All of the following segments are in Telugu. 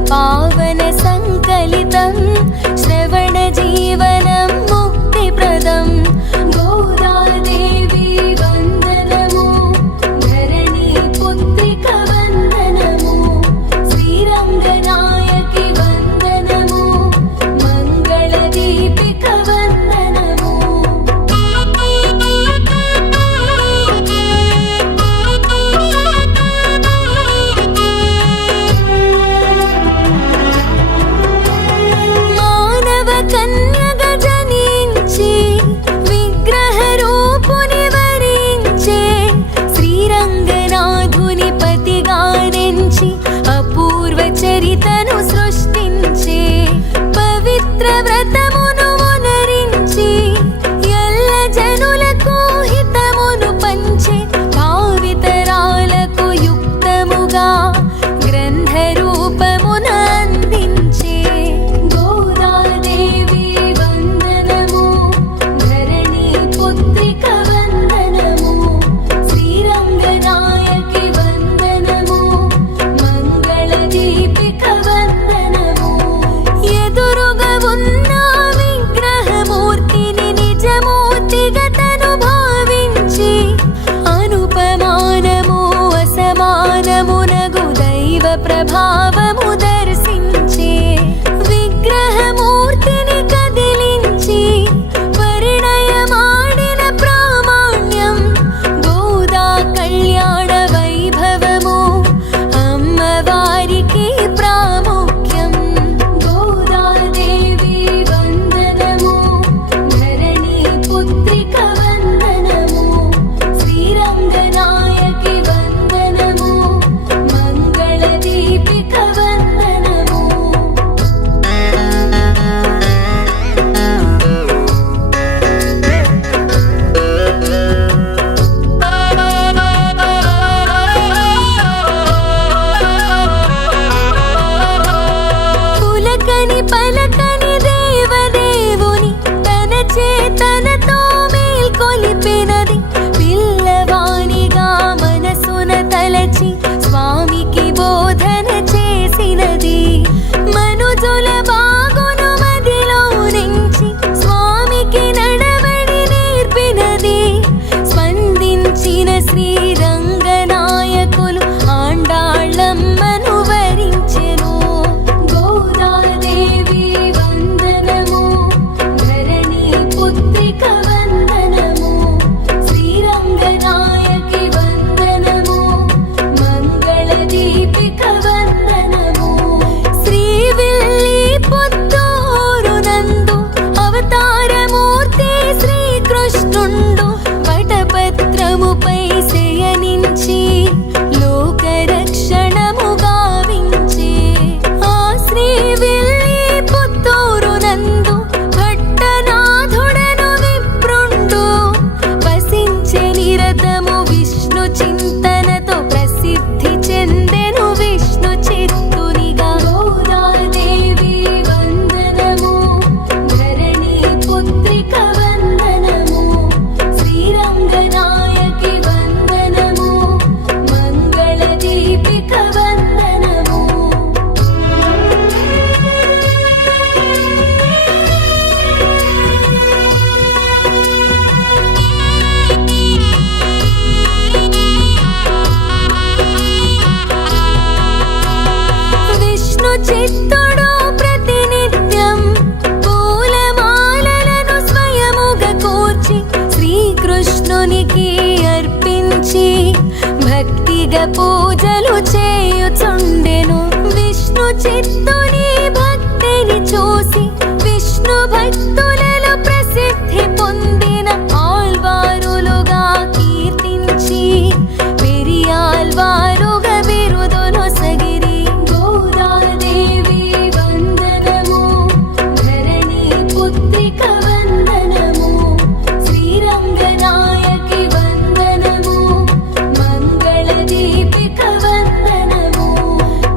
पावन संकलितं श्रवण जीवनं मुक्तिप्रदं गोदादेवी वन्दनमो धरणी पुत्रिक वन्दनमो श्रीरङ्गनायकि वन्दनमो मङ्गलदीपिक वन्दनमो మానవ కన్యగ జనించి విగ్రహ రూపుని వరించే శ్రీరంగనాథుని పతిగా నెంచి అపూర్వ చరితను సృష్టించే పవిత్ర వ్రతమును మునరించి ఎల్ల జనులకు హితమును పంచే భావితరాలకు యుక్తముగా గ్రంథ రూపమున అందించే గోదాదేవి వందనము ధరణి పుత్రిక వందనము శ్రీరంగనాయకి వందనము మంగళదీపిక వందనము ఎదురుగా ఉన్న విగ్రహమూర్తిని నిజమూర్తిగా తను భావించి అనుపమానము అసమానమునగు దైవ ప్రభావము దర్శించే విగ్రహమూర్తిని కదిలించి పరిణయమాడిన ప్రామాణ్యం గోదా కళ్యాణ వైభవము అమ్మవారికి ప్రాముఖ్యం గోదాదేవి వందనము ధరణి పుత్రిక వందనము శ్రీరంగనాయకి వందనము మంగళదీపిక వందనము పులకని పలకని దేవదేవుని తన చేతనతో మేల్కొలిపినది పిల్లవానిగా మనసున తలచి స్వామికి బోధన చేసినది మనుజుల బాగును మదిలో నుంచి స్వామికి నడవడి నేర్పినది స్పందించిన శ్రీరంగనాయకులు ఆండాళ్ళమ్మను వరించెను గోదాదేవి వందనము ధరణి పుత్రిక వందనము శ్రీరంగనాయకి వందనము మంగళదీపిక వందనము శ్రీవిల్లి పుత్తూరునందు అవతారమూర్తి శ్రీకృష్ణుండు వటపత్రముపై శయనించి లోకరక్షణము గావించే ఆ శ్రీవిల్లి పుత్తూరునందు భట్టనాథుడను విప్రుండు వసించే నిరతము విష్ణు చింతనతో ప్రసిద్ధి చెందెను విష్ణు చిత్తునిగా గోదాదేవి వందనము ధరణి పుత్రిక వందనము శ్రీరంగనాయకి వందనము మంగళదీపిక వందనము విష్ణు చిత్తుడు ప్రతినిత్యం పూలమాలలను స్వయముగా కూర్చి శ్రీకృష్ణునికి అర్పించి భక్తిగా పూజలు చేయుచుండెను విష్ణు చిత్తుని భక్తిని చూసి విష్ణు భక్తులలో ప్రసిద్ధి పొందిన ఆళ్వారులుగా కీర్తించి పెరియాళ్వారుగా బిరుదునొసగిరి గోదాదేవి వందనము ధరణి పుత్రిక వందనము శ్రీరంగనాయకి వందనము మంగళదీపిక వందనము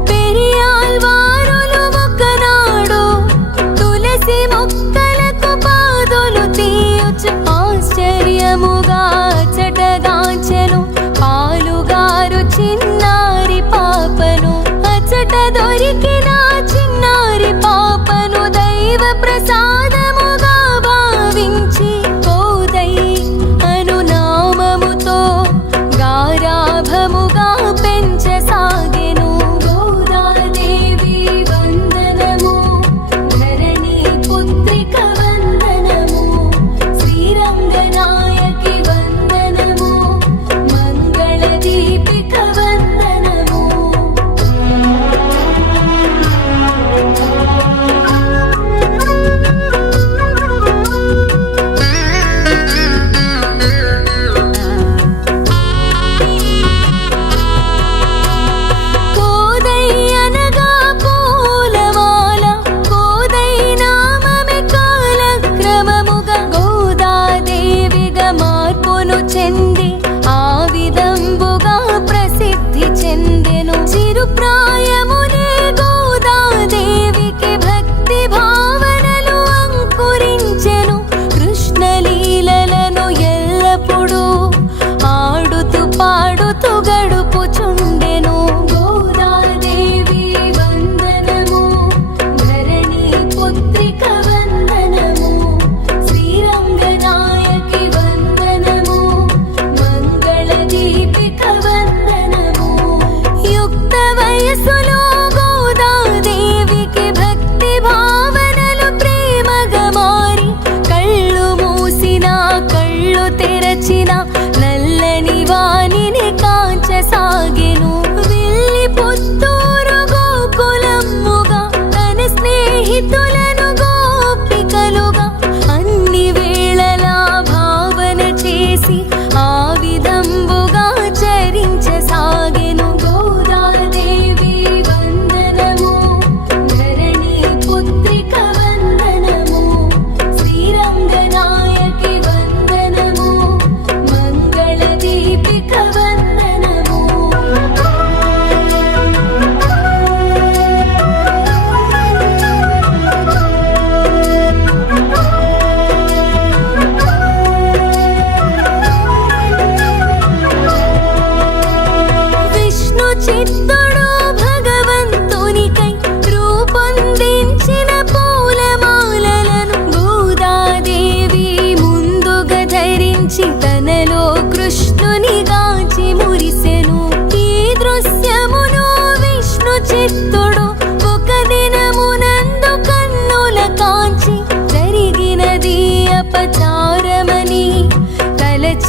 పెరియాళ్వారులు ఒకనాడు తులసి మొక్కలకు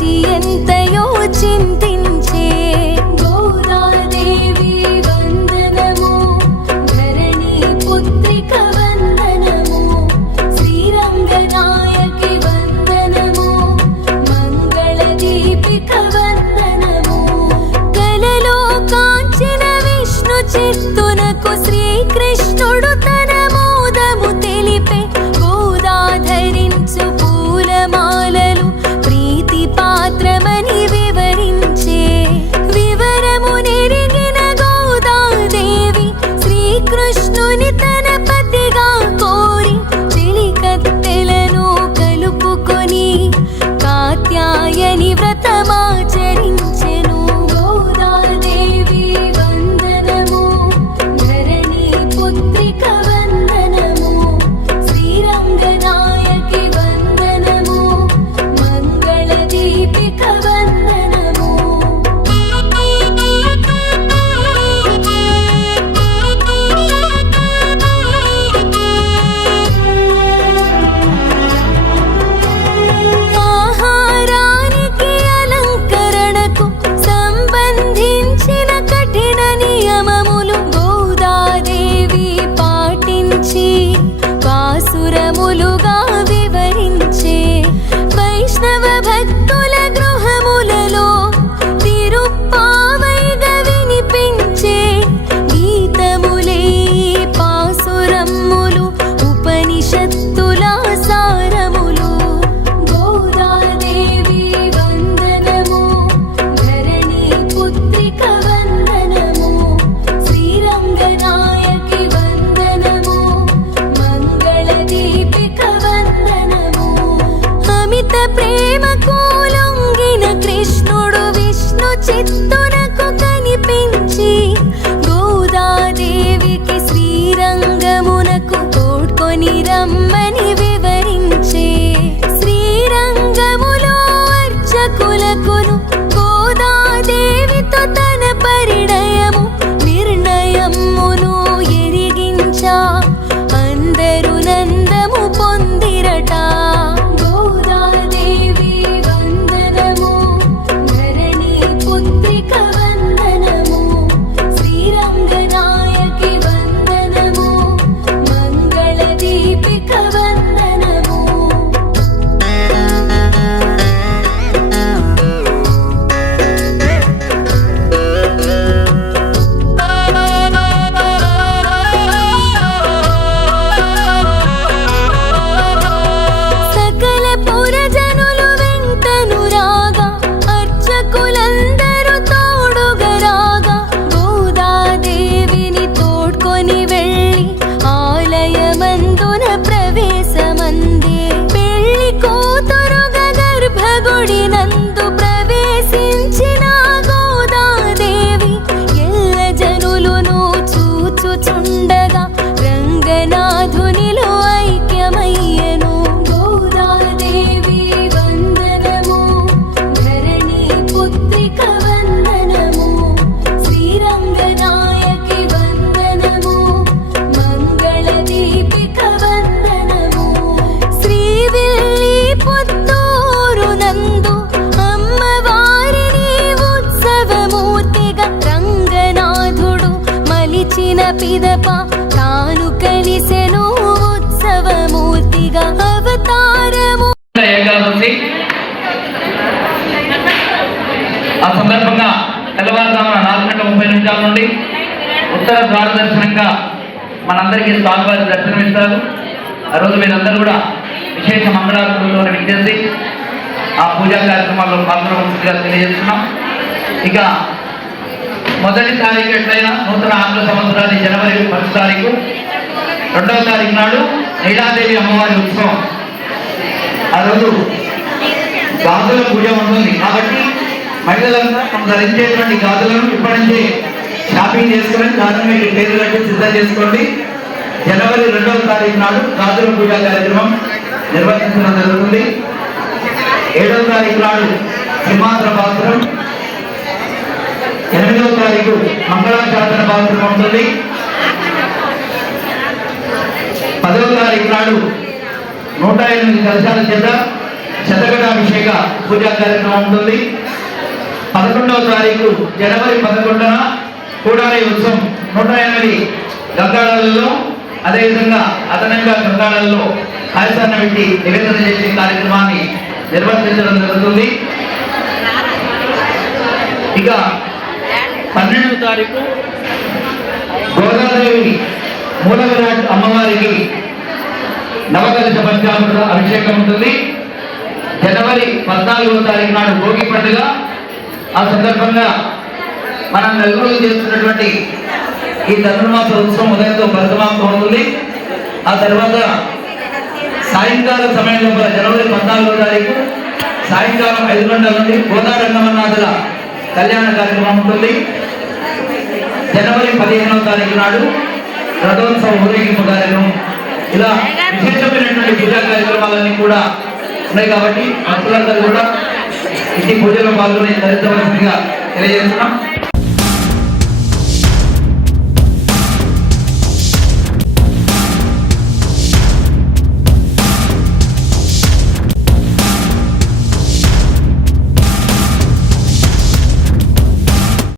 తలచి ఎంతయో చింతించే గోదాదేవి వందనము ధరణి పుత్రిక వందనము శ్రీరంగనాయకి వందనము మంగళ దీపిక వందనము కలలో కాంచిన విష్ణు చిత్తునకు శ్రీకృష్ణుడు తన మోదము తెలిపే గోదా ధరించు పూలమాలలు ప్రీతి పాత్రమని వివరించే వివరము నెరిగిన గోదాదేవి శ్రీకృష్ణుని తన పతిగా కోరి చెలికత్తెలను కలుపుకొని కాత్యాయని వ్రతమాచరించెను గోదాదేవి వందనము ధరణి పుత్రిక వందనము శ్రీరంగనాయకి వందనము మంగళ దీపిక వందనము ఆహారానికి అలంకరణకు సంబంధించిన కఠిన నియమములు గోదాదేవి పాటించి పాసురములుగా వివరించే వైష్ణవ భక్తుల గృహములలో తిరుప్పావైగా వినిపించే గీతములే పాసురమ్ములు ఉపనిషత్తుల సారములు గోదాదేవి వందనము ధరణి పుత్రిక వందనము శ్రీరంగనాయకి వందనము మంగళ దీపిక వందనము అమిత ప్రేమకు లొంగిన కృష్ణుడు విష్ణు చిత్తునకు కనిపించి గోదాదేవికి శ్రీరంగమునకు తోడ్కొని రమ్మని వివరించే శ్రీరంగములో అర్చకులకును గోదాదేవితో తన పరిణయము నిర్ణయమును ఎరిగించా అందరు నందము పొందిరట గోదాదేవి వందనము ధరణి పుత్రిక వందనము శ్రీరంగనాయకి వందనము మంగళ దీపిక వందనము సకల పురజనులు వెంటను రాగా అర్చకులందరూ తోడుగా రాగా గోదాదేవిని తోడ్కొని వెళ్ళి ఆలయమందున ప్రవేశమందే పెళ్లి కూతురుగా గర్భగుడి నందు ప్రవేశించిన గోదాదేవి ఎల్ల జనులును చూచుచుండగా రంగనాథునిలో ఐక్యమయ్యెను గోదాదేవి వందనము ధరణి పుత్రిక వందనము శ్రీరంగనాయకి వందనము మంగళ దీపిక వందనము శ్రీవిల్లి పుత్తూరు నందు అమ్మవారిని ఉత్సవమూర్తిగా రంగనాథుడు మలిచిన పిదప తాను కలిసెను ఉత్సవమూర్తిగా అవతారము ఏకాదశి ఆ సందర్భంగా తెల్లవారుజామున 4:30 నుండి ఉత్తర ద్వార దర్శనంగా మనందరికీ స్వామివారి దర్శనం ఇస్తారు. ఆ రోజు మీరందరూ కూడా విశేష మంగళారతులతో విచ్చేసి ఆ పూజా కార్యక్రమాల్లో పాల్గొనవలసిందిగా తెలియజేస్తున్నాం. ఇక మొదటి తారీఖు ఎట్లయినా నూతన ఆంగ్ల సంవత్సరాన్ని జనవరి 1వ తారీఖు 2వ తారీఖు నాడు నీలాదేవి అమ్మవారి ఉత్సవం. ఆ రోజు గాజుల పూజ ఉంటుంది కాబట్టి మహిళలంతా తమ ధరించేటువంటి గాజులను ఇప్పటి నుంచే షాపింగ్ చేసుకొని దాని మీద పేరు కట్టి సిద్ధం చేసుకోండి. జనవరి 2వ తారీఖు నాడు గాజుల పూజా కార్యక్రమం నిర్వహించడం జరుగుతుంది. 7వ తారీఖు నాడు సింహాద్ర పాత్రం, 8వ తారీఖు మంగళాశాసన పాత్రం ఉంటుంది. 10వ తారీఖు నాడు 108 కలశాల చేత శతఘటాభిషేక పూజా కార్యక్రమం ఉంటుంది. 11వ తారీఖు జనవరి 11న కూడాలి ఉత్సవం 108 గంగాళాలలో, అదేవిధంగా అదనంగా గంగాళాలలో కాయసాన్ని పెట్టి నివేదన చేసే కార్యక్రమాన్ని నిర్వర్తించడం జరుగుతుంది. ఇక 12వ తారీఖు గోదాదేవి మూల విరాట్ అమ్మవారికి నవకలశ పంచామృత అభిషేకం ఉంటుంది. జనవరి 14వ తారీఖు నాడు భోగి పండుగ. ఆ సందర్భంగా మనం నలుగురు చేస్తున్నటువంటి ఈ ధనుర్మాస ఉత్సవం ఉదయంతో పరిసమాప్తం అవుతుంది. ఆ తర్వాత సాయంకాల సమయంలో జనవరి 14వ తారీఖు సాయంకాలం 5 గంటల నుండి గోదారంగమన్నాథుల కళ్యాణ కార్యక్రమం ఉంటుంది. జనవరి 15వ తారీఖు నాడు రథోత్సవ ఊరేగింపు కార్యక్రమం. ఇలా విశేషమైనటువంటి పూజా కార్యక్రమాలన్నీ కూడా ఉన్నాయి. కాబట్టి భక్తులందరూ కూడా ఇంటి పూజలో పాల్గొని ధరించవలసిందిగా తెలియజేస్తున్నాం.